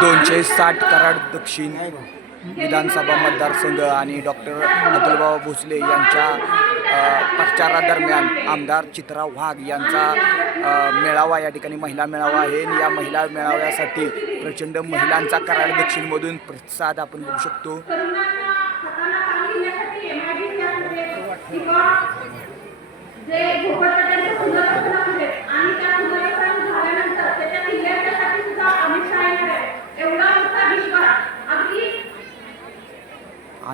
दोनशे साठ कराड दक्षिण विधानसभा मतदारसंघ आणि डॉक्टर अतुलबाबा भोसले यांच्या प्रचारादरम्यान आमदार चित्रा वाघ यांचा मेळावा या ठिकाणी महिला मेळावा आहे. आणि या महिला मेळाव्यासाठी प्रचंड महिलांचा कराड दक्षिणमधून प्रतिसाद आपण बघू शकतो.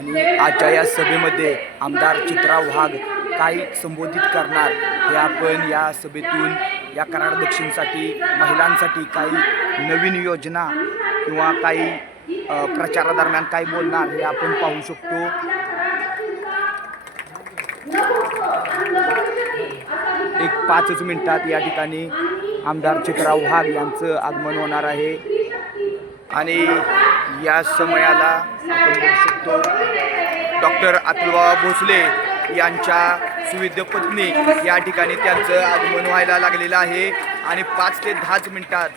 आणि आजच्या या सभेमध्ये आमदार चित्रा वाघ काय संबोधित करणार हे आपण या सभेतून या कराड दक्षिणसाठी महिलांसाठी काही नवीन योजना किंवा काही प्रचारादरम्यान काय बोलणार हे आपण पाहू शकतो. एक पाचच मिनिटात या ठिकाणी आमदार चित्रा वाघ यांचं आगमन होणार आहे. आणि या समयाला आपण बघू शकतो. डॉक्टर अतुलबाबा भोसले यांच्या सुविध पत्नी या ठिकाणी त्यांचं आगमन व्हायला लागलेलं आहे. आणि पाच ते दहाच मिनिटात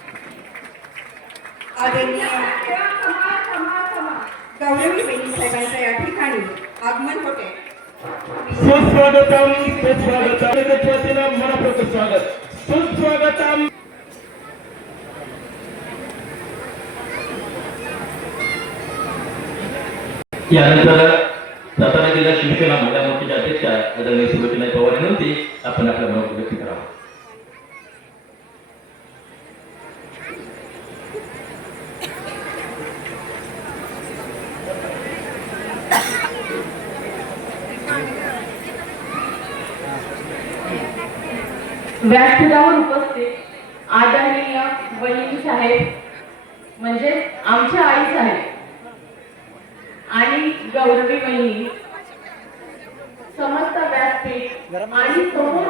आदरणीय गौरवी बेनी साहेबांचं या ठिकाणी आगमन होते. सुस्वागतम सुस्वागतम. त्याच्या वतीनं मनपूर्वक स्वागत. सुस्वागतम. यानंतर सातारा जिल्हा शिवसेना महिला मोर्चाच्या अध्यक्षा आदरणीय सुलोचना पवार यांनी आपण आपल्या मत व्यक्त करावं व्यासपीठावर उपस्थित आदरणीय वहिनी साहेब म्हणजे आमच्या आई साहेब. आणि गौरवी बहिणी समस्त व्यासपीठ आणि समोर